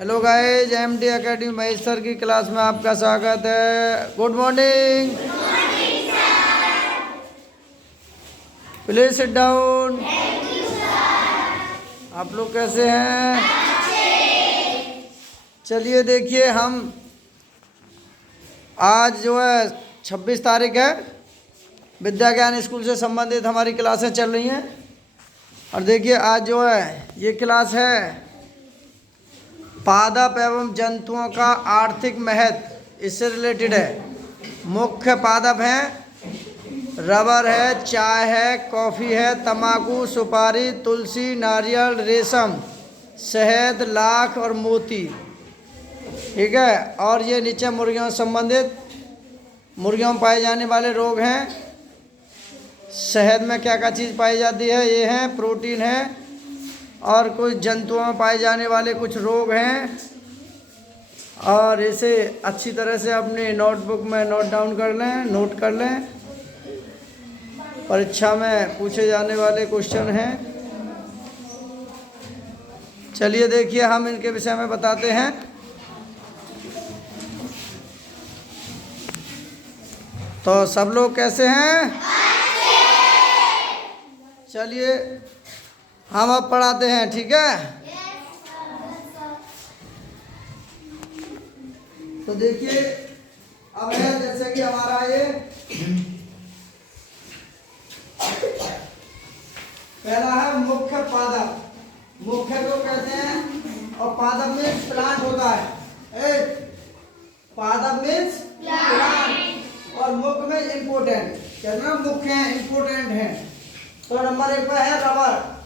Hello guys, MD academy Mahesh sir की class में आपका स्वागत है। Good morning. Please sit down. आप लोग कैसे हैं? चलिए देखिए, हम आज जो है 26 तारीख है, विद्या ज्ञान स्कूल से संबंधित हमारी क्लासें चल रही हैं। और देखिए आज जो है ये क्लास है पादप एवं जंतुओं का आर्थिक महत्व, इससे रिलेटेड है। मुख्य पादप हैं रबर है, चाय है, कॉफ़ी है, तंबाकू, सुपारी, तुलसी, नारियल, रेशम, शहद, लाख और मोती। ठीक है। और ये नीचे मुर्गियों से संबंधित मुर्गियों में पाए जाने वाले रोग हैं। शहद में क्या क्या चीज़ पाई जाती है, ये है प्रोटीन है। और कुछ जंतुओं में पाए जाने वाले कुछ रोग हैं। और इसे अच्छी तरह से अपनी नोटबुक में नोट डाउन कर लें, नोट कर लें। परीक्षा में पूछे जाने वाले क्वेश्चन हैं। चलिए देखिए, हम इनके विषय में बताते हैं। तो सब लोग कैसे हैं? चलिए हम अब पढ़ाते हैं, ठीक है। तो देखिए अब है जैसे कि हमारा ये पहला है मुख्य पादप। मुख्य को कहते हैं, और पादप में प्लांट होता है। पादप में प्लांट और मुख्य में इंपोर्टेंट। कहते हैं मुख्य है, इंपोर्टेंट है। तो नंबर 1 पर है रबर।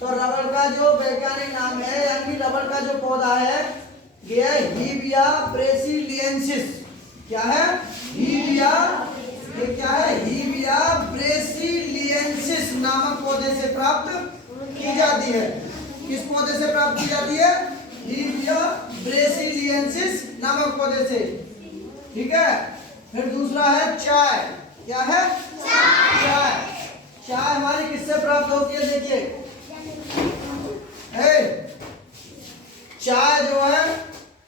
तो रबर का जो वैज्ञानिक नाम है, यानी रबर का जो पौधा है ये है हीबिया ब्रेसिलियंसिस। क्या है? हीबिया। ये क्या है? हीबिया ब्रेसिलियंसिस नामक पौधे से प्राप्त की जाती है। किस पौधे से प्राप्त की जाती है? हीबिया ब्रेसिलियंसिस नामक पौधे से। ठीक है। फिर दूसरा है चाय। क्या है? चाय। चाय हमारी किससे प्राप्त होती है? देखिए चाय जो है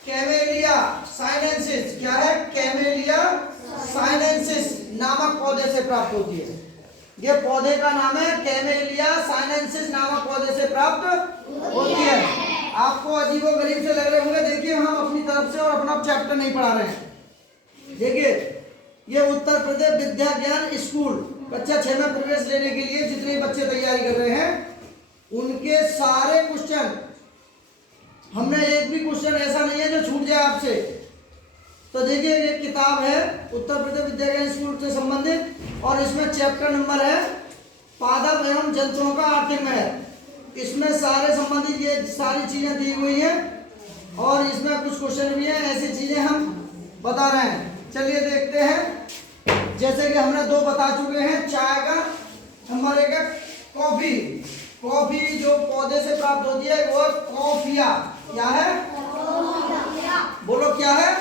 कैमेलिया साइनेंसिस। क्या है? कैमेलिया साइनेंसिस नामक पौधे से प्राप्त होती है। ये पौधे का नाम है कैमेलिया साइनेंसिस नामक पौधे से प्राप्त होती है। आपको अजीबोगरीब से लग रहे होंगे। देखिए हम अपनी तरफ से और अपना चैप्टर नहीं पढ़ा रहे हैं। देखिए ये उत्तर प्रदेश विद्या ज्ञान स्कूल कक्षा 6 में प्रवेश लेने के लिए जितने बच्चे तैयारी कर रहे हैं उनके सारे क्वेश्चन, हमने एक भी क्वेश्चन ऐसा नहीं है जो छूट जाए आपसे। तो देखिए ये किताब है उत्तर प्रदेश विद्या ज्ञान स्कूल से संबंधित, और इसमें चैप्टर नंबर है पादप एवं जंतुओं का आर्थिक महत्व। इसमें सारे संबंधित ये सारी चीजें दी हुई हैं, और इसमें कुछ क्वेश्चन भी हैं। ऐसी चीजें हम बता रहे हैं। चलिए देखते हैं। जैसे कि हमने 2 बता चुके हैं, चाय का। नंबर 1 है कॉफी। कॉफी जो पौधे से प्राप्त होती है वो कॉफिया। क्या है? बोलो क्या है?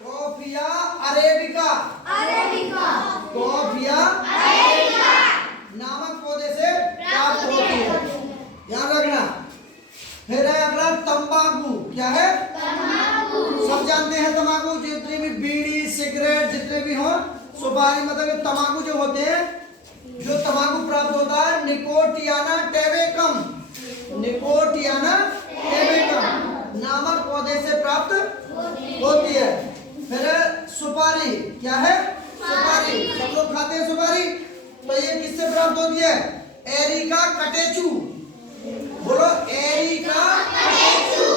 Coffea arabica. कॉफिया नामक पौधे से प्राप्त होती है, ध्यान रखना। फिर है अगला तंबाकू। क्या है? सब जानते हैं तंबाकू। जितनी भी बीड़ी सिगरेट जितने भी हो, सुपारी, मतलब तंबाकू जो होते हैं, जो तंबाकू प्राप्त होता है निकोटियाना टैबेकम। निकोटियाना टैबेकम नामक पौधे से प्राप्त होती है। फिर सुपारी। क्या है? सुपारी। सब लोग खाते हैं सुपारी। तो ये किससे प्राप्त होती है? Areca catechu. बोलो एरिका कटेचू।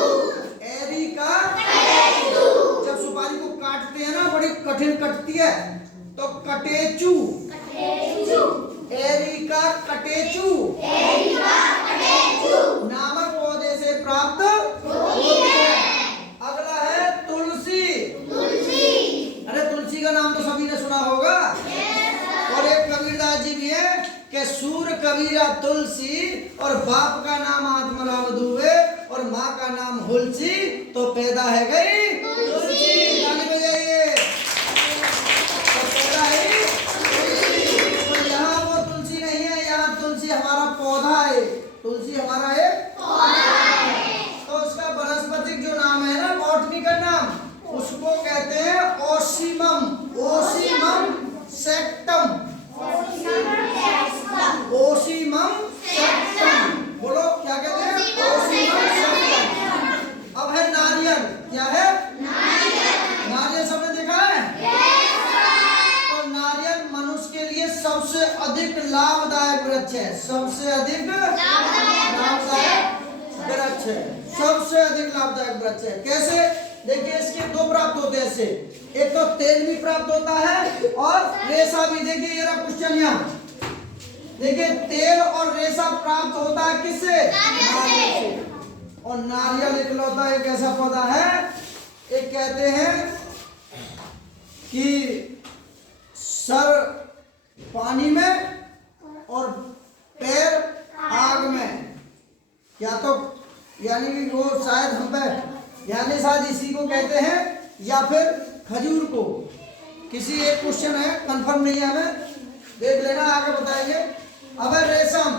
Areca catechu. जब सुपारी को काटते हैं ना, बड़ी कठिन कटती है, तो कटेचू। एरिका कटेचू नामक पौधे से प्राप्त होती है। अगला है तुलसी। अरे तुलसी का नाम तो सभी ने सुना होगा। और एक कबीरदास जी भी है कि सूर कबीरा तुलसी, और बाप का नाम आत्मराम दुबे, और माँ का नाम हुलसी, तो पैदा है गई तुलसी। गाने बजाइए। तो पैदा है तो यहाँ वो तुलसी नहीं है, यहाँ तुलसी हमारा पौधा है। तुलसी हमारा एक पौधा है। तो उसका सबसे अधिक लाभदायक वृक्ष है, सबसे अधिक लाभदायक वृक्ष है। कैसे? देखिए इसके दो प्राप्त होते हैं इससे, एक तो तेल भी प्राप्त होता है और रेशा भी। देखिए ये रहा क्वेश्चन यहाँ, देखिए तेल और रेशा प्राप्त होता है किससे? नारियल से। और नारियल इकलौता एक ऐसा पौधा है, एक कहते हैं कि सर पानी में और पैर आग में, क्या तो यानी कि वो शायद हम पे यानी शायद इसी को कहते हैं या फिर खजूर को, किसी एक क्वेश्चन है, कंफर्म नहीं है, हमें देख लेना, आगे बताएंगे। अब रेशम,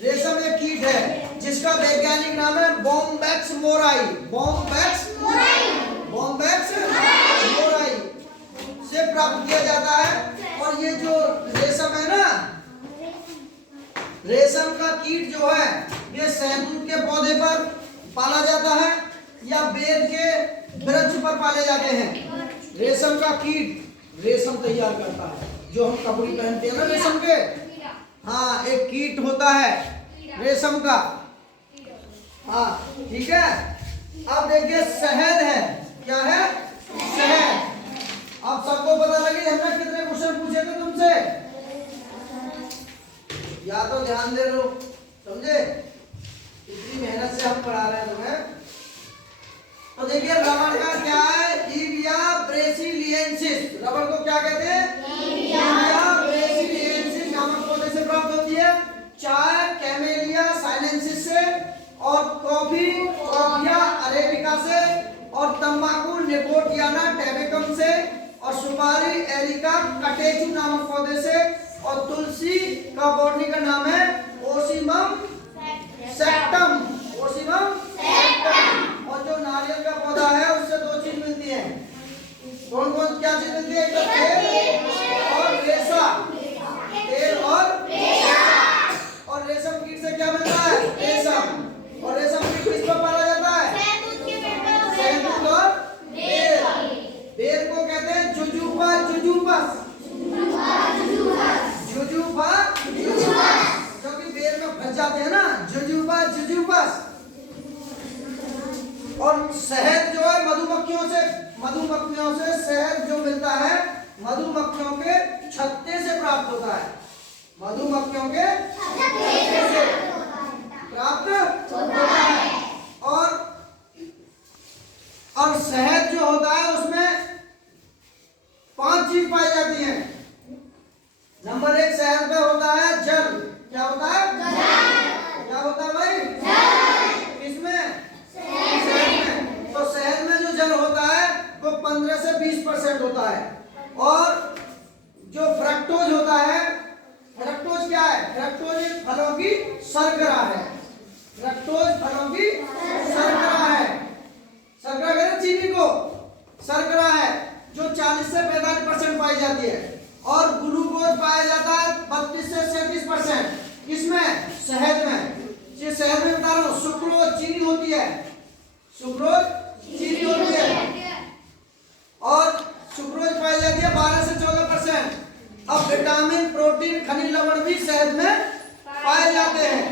रेशम एक कीट है जिसका वैज्ञानिक नाम है बॉम्बैक्स मोराई। बॉम्बैक्स मोराई से प्राप्त किया जाता है। और ये जो रेशम है ना, रेशम का कीट जो है ये सहतूत के पौधे पर पाला जाता है या बेर के वृक्ष पर पाले जाते हैं। रेशम का कीट रेशम तैयार करता है, जो हम कपड़े पहनते हैं ना रेशम के, हाँ एक कीट होता है रेशम का। हाँ ठीक है। अब देखिए शहद है, क्या है? शहद। अब सबको पता लगे हमने कितने क्वेश्चन पूछे थे तुमसे, या तो ध्यान दे लो, समझे? इतनी मेहनत से हम पढ़ा रहे हैं तुम्हें। तो देखिए रबड़ का क्या है? ईविया ब्रेसिलियंसिस। रबड़ को क्या कहते हैं? ईविया ब्रेसिलियंसिस नामक पौधे से प्राप्त होती है। चाय कैमेलिया साइनेंसिस से, और कॉफी कॉफिया अरेबिका से, और तंबाकू निकोटियाना टैबेकम से, और सुपारी एरिका कटेचु नामक पौधे से, और तुलसी का बॉटनी का नाम है ओसिमम सेक्टम। ओसिमम सेक्टम। और जो नारियल का पौधा है उससे दो चीज मिलती है। कौन कौन क्या चीज मिलती है? एक तो तेल और रेशा। तेल और रेशा। और रेशम कीट से क्या मिलता है? रेशम। और रेशम कीट किस पर पाला जाता है? सहतूत और बेर। बेर को कहते हैं जुजुबा जुजुबस। जुजुबा जुजुबस, क्योंकि बेर में फंस जाते हैं ना, जुजुबा जुजुबस। और शहद जो है मधुमक्खियों से शहद जो मिलता है मधुमक्खियों के छत्ते से प्राप्त होता है। मधुमक्खियों के छत्ते से प्राप्त होता है। और शहद जो होता है उसमें 5 चीज पाई जाती हैं। नंबर 1 शहद में होता है जल। क्या होता है? जल। क्या होता है भाई? जल। किसमें? शहद में। तो शहद में जो जल होता है वो 15 से 20% होता है। और जो फ्रक्टोज होता है, फ्रक्टोज क्या है? फ्रक्टोज फलों की शर्करा है। फ्रक्टोज फलों की शर्करा है। शर्करा कहते हैं चीनी को, शर्करा है जो 40 से 45% पाई जाती है। और ग्लूकोज पाया जाता है 32 से 37%। किसमें? शहद में। ये शहद में बता रहा हूँ, सुक्रोज चीनी होती है, सुक्रोज चीनी होती है। और सुक्रोज पाई जाती है 12 से 14%। अब विटामिन प्रोटीन खनिज लवण भी शहद में पाए जाते हैं।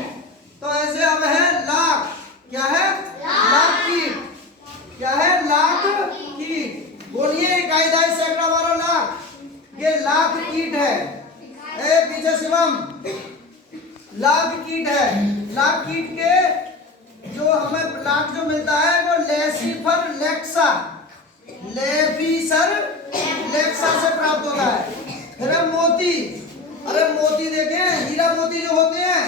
तो ऐसे अब है लाख। क्या है? लाख कीट। क्या है? लाख कीट। बोलिए इकाई दाई सैकड़ा 12 लाख, ये लाख कीट है। ए पीछे शिवम, लाख कीट है। लाख कीट के जो हमें लाख जो मिलता है वो लेसिफर लेक्सा, लेफिसर लेक्सा से प्राप्त होता है। फिर मोती, अरे मोती देखें, हीरा मोती जो होते हैं,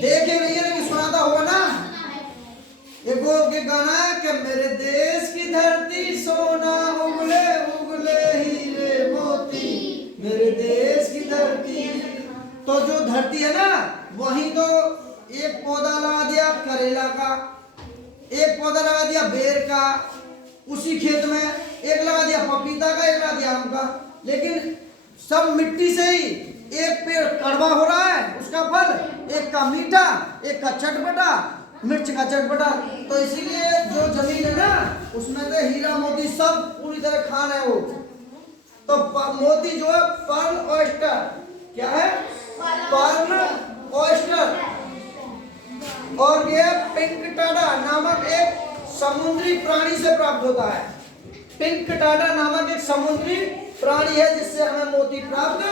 देखे नहीं है लेकिन सुनाता होगा ना। एक वो के गाना है कि मेरे देश की धरती सोना उगले उगले हीरे मोती, मेरे देश की धरती। तो जो धरती है ना, वहीं तो एक पौधा लगा दिया करेला का, एक पौधा लगा दिया बेर का, उसी खेत में एक लगा दिया पपीता का, एक लगा दिया आम का। लेकिन सब मिट्टी से ही, एक पेड़ कड़वा हो रहा है उसका फल, एक का मीठा, एक का चटपटा, मिर्च का चटपटा। तो इसीलिए जो जमीन है ना उसमें से हीरा मोती सब पूरी तरह खान है वो। तो मोती जो है पर्ल ऑयस्टर, क्या है? Pearl oyster. और ये पिंक टाडा नामक एक समुद्री प्राणी से प्राप्त होता है। पिंक टाडा नामक एक समुद्री प्राणी है जिससे हमें मोती प्राप्त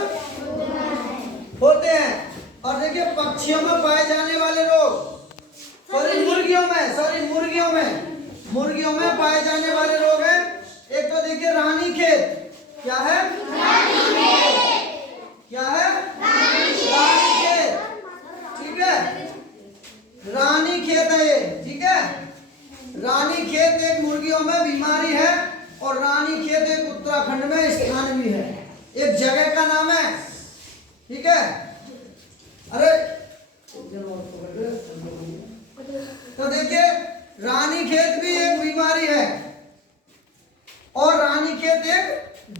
होते हैं। और देखिए पक्षियों में पाए जाने वाले रोग, मुर्गियों में पाए जाने वाले रोग है। एक तो देखिए रानीखेत, क्या है? क्या है? रानीखेत, ठीक है, रानीखेत है ये, ठीक है। रानीखेत एक मुर्गियों में बीमारी है और रानीखेत एक उत्तराखंड में स्थान भी है, एक जगह का नाम है, ठीक है। अरे तो देखिए रानीखेत भी एक बीमारी है और रानीखेत एक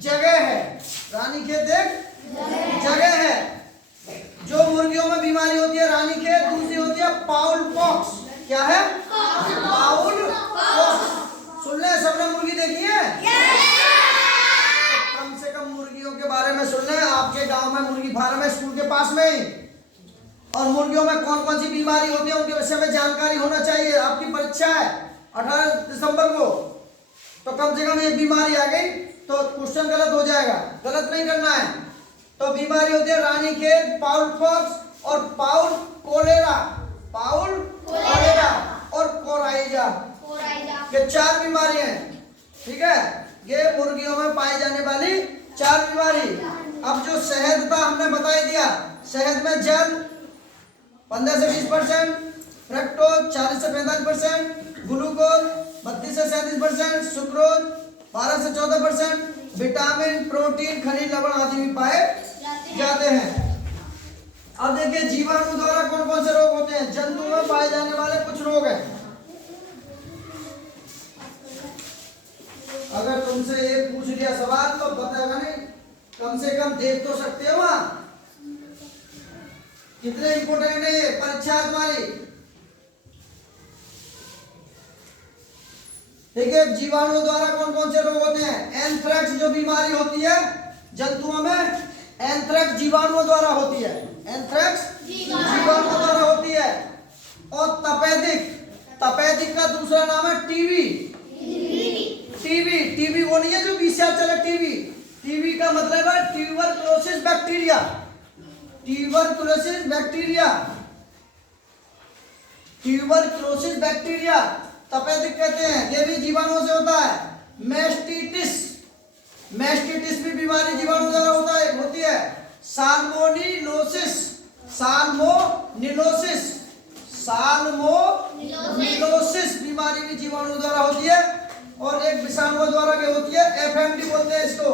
जगह है। रानीखेत एक जगह है। जो मुर्गियों में बीमारी होती है रानीखेत, दूसरी होती है फाउल पॉक्स। क्या है? Foul pox. सुन ले, सबने मुर्गी देखी है? तो कम से कम मुर्गियों के बारे में सुन ले। आपके गांव में मुर्गी फार्म है स्कूल के पास में ही, और मुर्गियों में कौन कौन सी बीमारी होती है उनके विषय में जानकारी होना चाहिए। आपकी परीक्षा है 18 दिसंबर को, तो कम से कम एक बीमारी आ गई तो क्वेश्चन गलत हो जाएगा, गलत नहीं करना है। तो बीमारी होती है रानीखेत, फाउल पॉक्स और फाउल कोलेरा, फाउल कोलेरा और कोराइजा। ये 4 बीमारी हैं, ठीक है। ये मुर्गियों में पाई जाने वाली 4 बीमारी। अब जो शहद था हमने बता दिया, शहद में जल 15 से 20%, फ्रक्टोज 40 से 45%, ग्लूकोज 32 से 37%, सुक्रोज 12 से 14%, विटामिन, प्रोटीन, खनिज लवण आदि भी पाए जाते हैं। अब देखिए जीवाणु द्वारा कौन कौन से रोग होते हैं। जंतुओं में पाए जाने वाले कुछ रोग हैं। अगर तुमसे ये पूछ लिया सवाल तो बताएगा नहीं, कम से कम देख तो सकते हो वहां। कितने इंपोर्टेंट है ये परीक्षा तुम्हारी, ठीक है। जीवाणु द्वारा कौन कौन से रोग होते हैं। एंथ्रेक्स जो बीमारी होती है जंतुओं में, एंथ्रेक्स जीवाणुओं द्वारा होती है, एंथ्रेक्स जीवाणुओं द्वारा होती है। और तपेदिक का दूसरा नाम है टीबी। टीबी वो नहीं है जो 20 साल चले टीबी। टीबी का मतलब है tuberculosis bacteria, tuberculosis bacteria, tuberculosis bacteria तपेदिक कहते हैं। ये भी जीवाणुओं से होता है। मेस्टिटिस भी बीमारी जीवाणु द्वारा होती है। साल्मोनिलोसिस बीमारी भी जीवाणु द्वारा होती है। और एक विषाणुओं द्वारा क्या होती है, एफएमडी बोलते हैं इसको,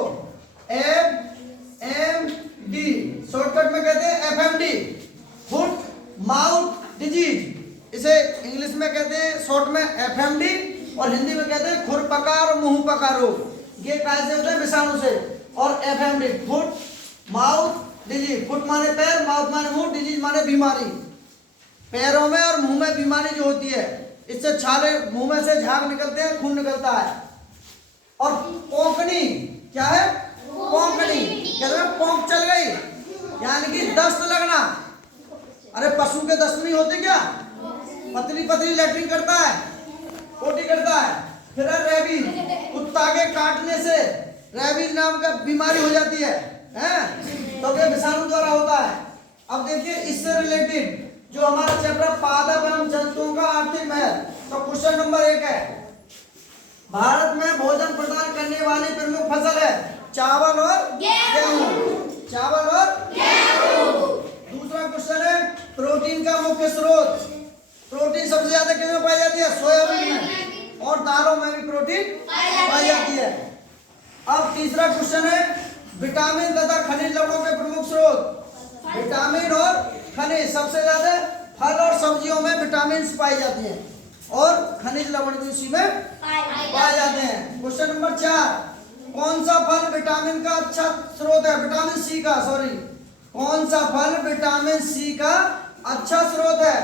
एफएमडी शॉर्टकट में कहते हैं एफएमडी, फुट माउथ डिजीज। इसे इंग्लिश में कहते हैं शॉर्ट में एफएमडी और हिंदी में कहते हैं खुरपका और मुंहपका रोग। ये कैसे होते हैं, विषाणु से। और FMD foot mouth disease, foot माने पैर, माउथ माने मुंह, डिजीज माने बीमारी। पैरों में और मुंह में बीमारी जो होती है, इससे छाले, मुंह में से झाग निकलते हैं, खून निकलता है। और पोंकनी, क्या है, पोंकनी, कहते हैं पोंक चल गई, यानी कि दस्त लगना। अरे पशु के दस्त नहीं होते क्या, पतली पतली लैट्रिन करता है, पोटी करता है। फिर रेबीज, कुत्ता के काटने से रेबीज नाम का बीमारी हो जाती है, तो ये विषाणु द्वारा होता है। अब देखिए इससे रिलेटेड जो हमारा चैप्टर पादप एवं जंतुओं का आर्थिक महत्व, तो क्वेश्चन नंबर 1 है, भारत में भोजन प्रदान करने वाली प्रमुख फसल है चावल और गेहूं, चावल और गेहूं। दूसरा क्वेश्चन है प्रोटीन का मुख्य स्रोत, प्रोटीन सबसे ज्यादा किसमें पाई जाती है, सोयाबीन में, और दालों में भी प्रोटीन पाई जाती है। अब तीसरा क्वेश्चन है विटामिन तथा खनिज लवणों के प्रमुख स्रोत, विटामिन और खनिज सबसे ज्यादा फल और सब्जियों में विटामिन पाई जाती हैं और खनिज लवण भी उसी में पाए जाते हैं। क्वेश्चन नंबर 4, कौन सा फल विटामिन का अच्छा स्रोत है, विटामिन सी का, सॉरी, कौन सा फल विटामिन सी का अच्छा स्रोत है,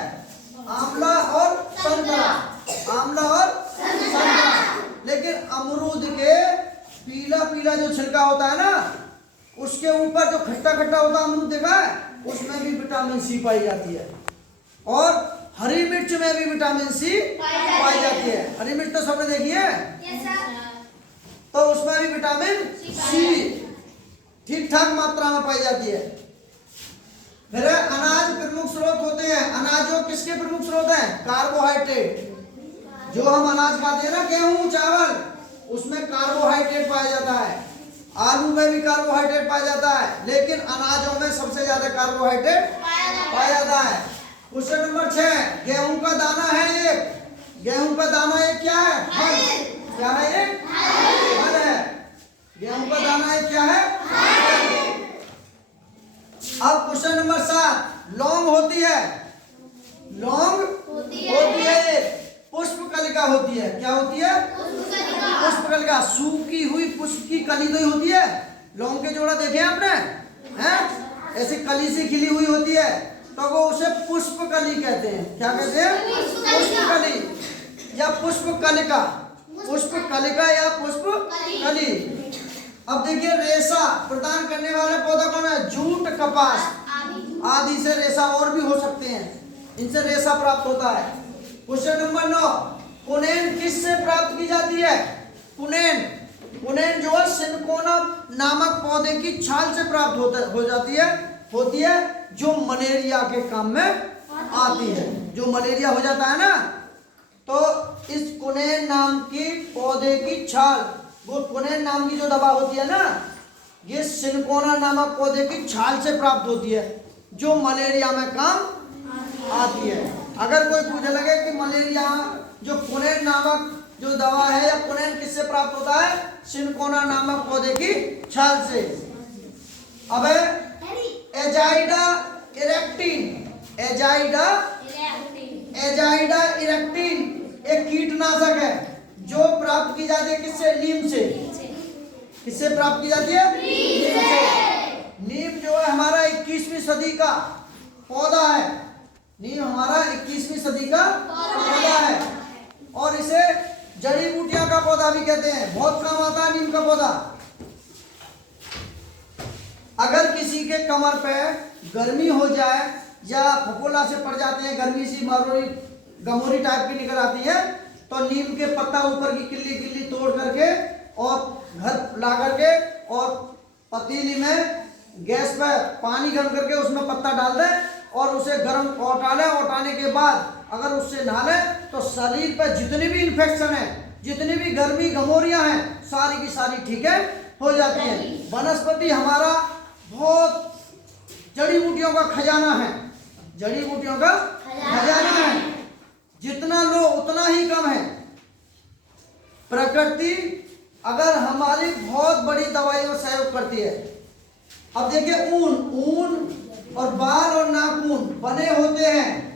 आंवला और संतरा, आंवला और संतरा। लेकिन अमरूद के पीला पीला जो छिलका होता है ना, उसके ऊपर जो खट्टा खट्टा होता है अमरूद, देखा है, उसमें भी विटामिन सी पाई जाती है। और हरी मिर्च में भी विटामिन सी पाई जाती है। हरी मिर्च तो सबने देखी है, तो उसमें भी विटामिन सी ठीक ठाक मात्रा में पाई जाती है। फिर अनाज प्रमुख स्रोत होते हैं। अनाजों किसके प्रमुख स्रोत हैं? कार्बोहाइड्रेट। जो हम अनाज खाते हैं ना, गेहूं चावल, उसमें कार्बोहाइड्रेट पाया जाता है। आलू में भी कार्बोहाइड्रेट पाया जाता है, लेकिन अनाजों में सबसे ज्यादा कार्बोहाइड्रेट पाया जाता है। क्वेश्चन नंबर 6, गेहूं का दाना है एक। गेहूं का दाना एक क्या है? हल। क्या है? एक हल है। गेहूं का दाना एक क्या है? अब क्वेश्चन नंबर 7, लौंग होती है। लौंग होती है एक पुष्प कलिका होती है। क्या होती है? पुष्प कलिका। सूखी हुई पुष्प की कली तो होती है। लौंग के जोड़ा देखे आपने? हैं? ऐसी कली से खिली हुई होती है, तो वो उसे पुष्प कली कहते हैं। क्या कहते हैं? पुष्प कली या पुष्प कलिका। पुष्प कलिका या पुष्प कली। अब देखिए, रेशा प्रदान करने वाला पौधा कौन है? जूट, कपास आदि से रेशा और भी हो सकते हैं, इनसे रेशा प्राप्त होता है। क्वेश्चन नंबर 9, कुनेन किससे प्राप्त की जाती है? कुनेन जो है सिनकोना नामक पौधे की छाल से प्राप्त होती है, जो मलेरिया के काम में आती है। जो मलेरिया हो जाता है ना, तो इस कुनेन नाम की पौधे की छाल, वो कुनेन नाम की जो दवा होती है ना, ये सिनकोना नामक पौधे की छाल से प्राप्त होती है, जो मलेरिया में काम आती है। अगर कोई पूछने लगे कि मलेरिया जो कुनेन नामक जो दवा है या कुनेन किससे प्राप्त होता है? सिनकोना नामक पौधे की छाल से। अब एजाइडा इरेक्टिन एक कीटनाशक है, जो प्राप्त की जाती है किससे? नीम से। किससे प्राप्त की जाती है? नीम से। नीम जो है हमारा 21वीं सदी का पौधा है। नीम हमारा 21वीं सदी का पौधा है, और इसे जड़ी बूटियां का पौधा भी कहते हैं। बहुत काम आता है नीम का पौधा। अगर किसी के कमर पे गर्मी हो जाए या फफोला से पड़ जाते हैं, गर्मी सी गमोरी टाइप की निकल आती है, तो नीम के पत्ता ऊपर की किल्ली तोड़ करके और घर ला करके और पतीली में गैस पे पानी गर्म करके उसमें पत्ता डाल दे और उसे गर्म औटाने के बाद अगर उससे नहाले, तो शरीर पे जितनी भी इन्फेक्शन है, जितनी भी गर्मी गमोरियां हैं, सारी की सारी ठीक है हो जाती है। वनस्पति हमारा बहुत जड़ी बूटियों का खजाना है। जड़ी बूटियों का खजाना है। जितना लो उतना ही कम है। प्रकृति अगर हमारी बहुत बड़ी दवाइयों सहयोग करती है। अब देखिए, ऊन और बाल और नाखून बने होते हैं।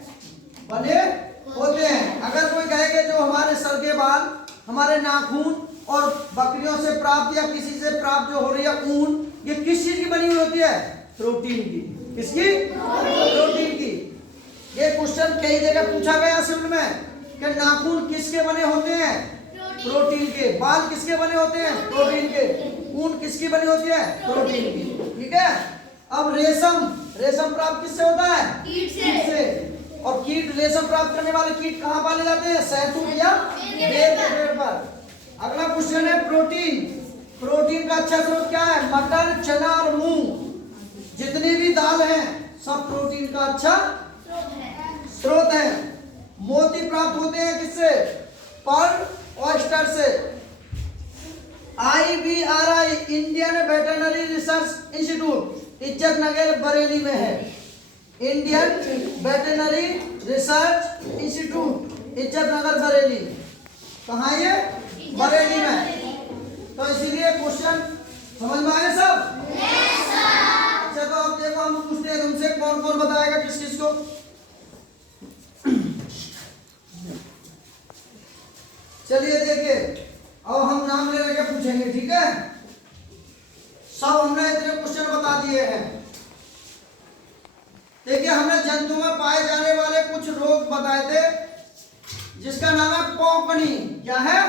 अगर कोई कहे कि जो हमारे सर के बाल, हमारे नाखून और बकरियों से प्राप्त या किसी से प्राप्त जो हो रही है ऊन, ये किस चीज की बनी हुई होती है? प्रोटीन की। किसकी? प्रोटीन की। ये क्वेश्चन कई जगह पूछा गया सिविल में कि नाखून किसके बने होते हैं? प्रोटीन के। बाल किसके बने होते हैं? प्रोटीन के। ऊन किसकी बनी होती है? प्रोटीन की। ठीक है। अब रेशम प्राप्त किससे होता है? कीट से। और कीट, रेशम प्राप्त करने वाले कीट कहाँ पाले जाते हैं? शहतूत या बेर के पेड़ पर। अगला क्वेश्चन है प्रोटीन का अच्छा स्रोत क्या है? मटर, चना और मूंग। जितनी भी दाल है सब प्रोटीन का अच्छा स्रोत है। मोती प्राप्त होते हैं किससे? पर्ल ऑयस्टर से। IVRI Indian veterinary research institute इज्जत नगर बरेली में है। इंडियन वेटरनरी रिसर्च इंस्टीट्यूट इज्जत नगर बरेली। कहाँ ये? बरेली में। तो इसीलिए क्वेश्चन समझ में आए सब? अच्छा, तो अब देखो हम पूछते हैं तुमसे, कौन कौन बताएगा किस किस को? चलिए देखिए, अब हम नाम ले लेके पूछेंगे, ठीक है? सब हमने इतने क्वेश्चन बता दिए हैं। देखिए, हमने जंतु में पाए जाने वाले कुछ रोग बताए थे, जिसका नाम है पोकनी। क्या है?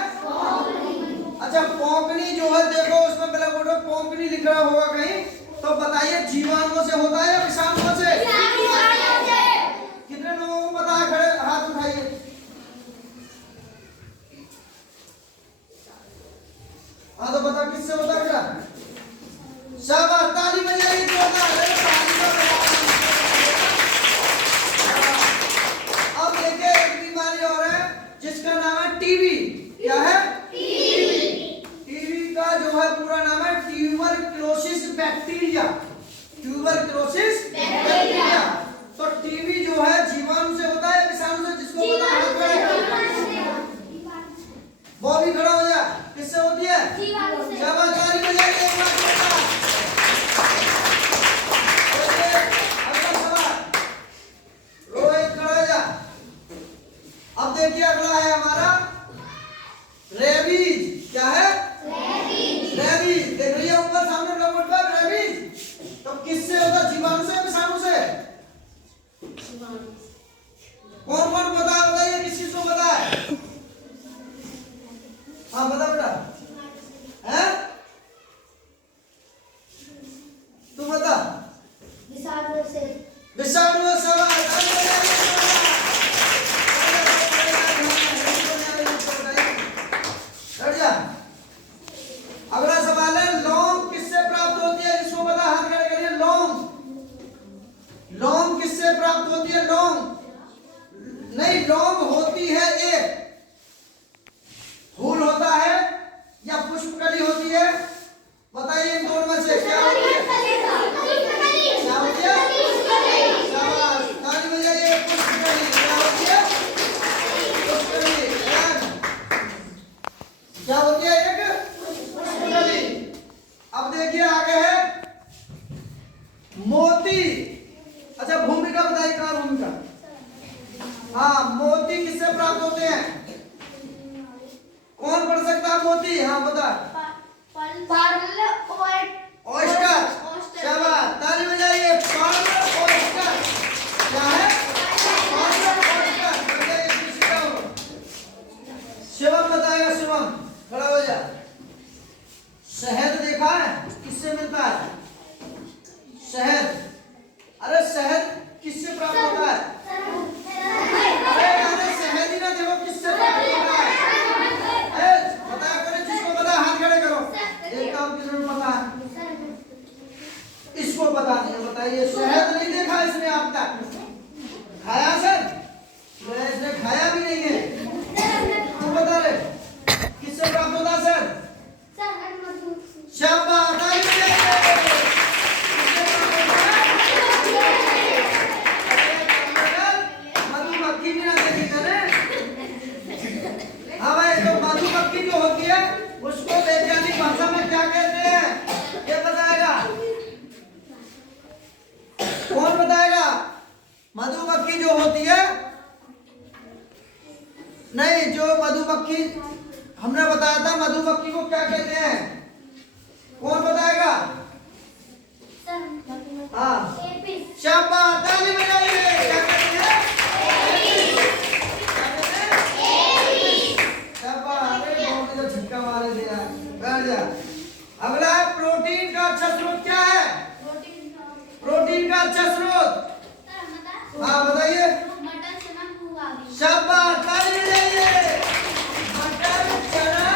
अच्छा, पोकनी जो है, देखो उसमें ब्लैक बोर्ड में पोकनी लिख रहा होगा कहीं, तो बताइए जीवाणुओं से होता है या विषाणुओं से? कितने लोगों को पता है? खड़े हाथ उठाइए। हाँ तो बता किससे होता है बेटा? शाबाश, ताली बजाइए जोरदार। अब देखिए एक बीमारी और है जिसका नाम है टीबी। क्या है? टीबी का जो है पूरा नाम है ट्यूबरक्लोसिस बैक्टीरिया। Tuberculosis bacteria. तो टीबी जो है जीवाणु से होता है विषाणु से? जिसको पता है वो भी खड़ा हो जा। किससे होती है? शाबाश, ताली बजाइए एक बार जोरदार। अगला सवाल, रोहित खड़ा हो जा। अब देखिए अगला है हमारा रेबीज। क्या है? रेबीज। देख रही है ऊपर सामने ब्लैकबोर्ड पर रेबीज। तो किससे होता? जीवाणु से विषाणु से? कौन कौन बताइए किस चीज को पता है? हाँ बता बेटा। हैं? तू बता। विषाणु से। विषाणु सवाल। अगला सवाल है लौंग किससे प्राप्त होती है? जिसको पता हाथ खड़े करिए। लौंग। लौंग किससे प्राप्त होती है? लौंग नहीं, लौंग होती है एक फूल होता है या पुष्पकली होती है? बताइए इन दोनों में से क्या होती है? क्या होती है? शाबाश, ताली बजाइए। पुष्पकली। क्या होती है? पुष्पकली। क्या होती है? एक पुष्पकली। अब देखिए आगे है मोती। अच्छा भूमिका बताइए, कहाँ भूमिका? हाँ, मोती किससे प्राप्त होते हैं? कौन पढ़ सकता है मोती? हाँ बता। ऑयस्टर। शाबाश, ताली बजाइए। Perl oyster. क्या है? Pearl oyster. बताइए किससे हो? शिवम बताएगा। शिवम खड़ा हो जा। शहद देखा है किससे मिलता है? शहद। अरे शहद किससे प्राप्त होता है? अरे यार शहद ही ना देखो किससे प्राप्त होता है? बताया करो। जिसको पता हाथ खड़े करो। देखता हूँ किसको पता है। इसको पता नहीं है। बताइए शहद नहीं देखा इसने अब तक? खाया सर? इसने खाया भी नहीं है। तू बता रहे किससे प्राप्त होता है सर? शाबाश, ताली बजाइए। मधुमक्खी भी ना देखी करे। हाँ भाई, तो मधुमक्खी जो होती है उसको वैज्ञानिक भाषा में क्या कहते हैं? ये बताएगा। कौन बताएगा? मधुमक्खी जो होती है, नहीं जो मधुमक्खी हमने बताया था, मधुमक्खी को क्या कहते हैं? कौन बताएगा? हाँ शाबाश, ताली बजाइए। क्या कहते हैं? झटका मारे दिया। बैठ जा। अगला है प्रोटीन का अच्छा स्रोत। क्या है प्रोटीन का अच्छा स्रोत? हाँ बताइए। शाबाश, ताली बजाइए। मटर, चना,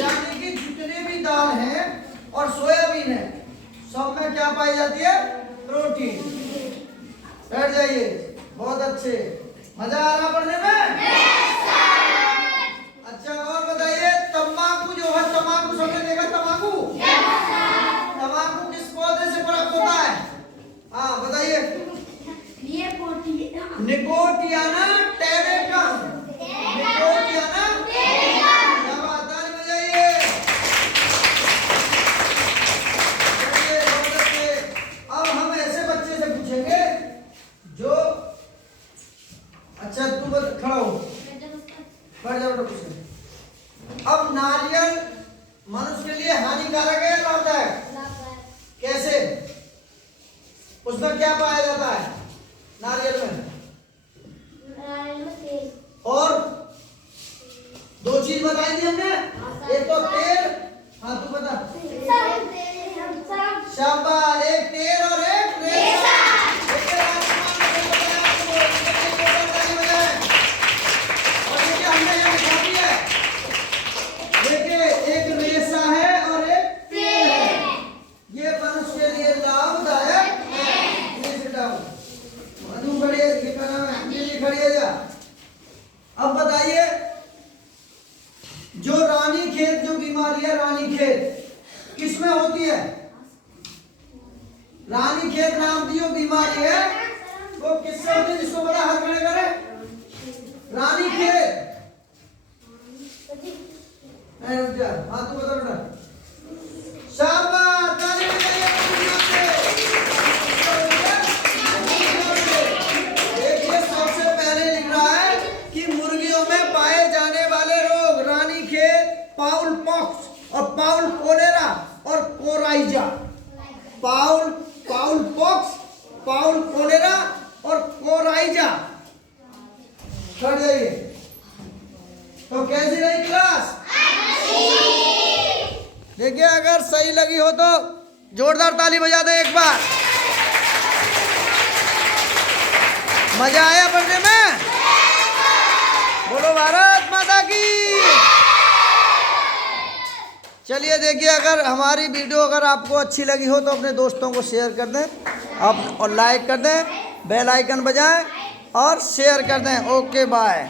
यानी कि जितने भी दाल हैं और सोयाबीन है सब में क्या पाई जाती है? प्रोटीन। बैठ जाइए। बहुत अच्छे। मजा आ रहा पढ़ने में? अच्छा और बताइए तंबाकू जो है, तंबाकू सबने देखा? तंबाकू तंबाकू किस पौधे से प्राप्त होता है? हाँ बताइए। निकोटियाना टेरेटम। निकोटियाना टेरेटम। ताली बजाइए। अब हम ऐसे बच्चे से पूछेंगे जो, अच्छा तू खड़ा हो, बैठ जाओ। अब नारियल मनुष्य के लिए हानिकारक है या लाभदायक? कैसे? उसमें क्या पाया जाता है नारियल में? और दो चीज बताई थी हमने। एक तो तेल। हाँ तू बता। शाबाश, एक तेल और एक रेशा। देखिए आसमान में बताया आपको, देखिए जोरदार ताली बजाएं। और देखिए हमने यहाँ लिखा भी है, देखिए एक रेशा है और एक तेल है। ये मनुष्य के लिए लाभदायक है। Please down. मधु खड़ी है, लिखा नाम है, अंजलि खड़ी है जा। अब बताइए, जो रानीखेत जो बीमारी है, रानीखेत किसमें होती है? रानीखेत नाम की जो बीमारी है वो किससे होती है? जिसको बड़ा हाथ खड़े करे। रानीखेत, रुक जा, हाथ तो बता बेटा। शाबाश, ताली बजाइए अपनी जोर से। देखिए सबसे पहले लिख रहा है कि मुर्गियों में पाए जाने वाले रोग, रानीखेत, पाउल पॉक्स और पाउल कोलेरा और कोराइजा। पाउल पॉक्स, पाउल कोलेरा और कोराइजा। खड़ जाइए। तो कैसी रही क्लास? देखिए अगर सही लगी हो तो जोरदार ताली बजा दे एक बार। मजा आया पढ़ने में? बोलो भारत माता की। चलिए देखिए, अगर हमारी वीडियो अगर आपको अच्छी लगी हो तो अपने दोस्तों को शेयर कर दें आप, और लाइक कर दें, बेल आइकन बजाएं और शेयर कर दें। Okay bye.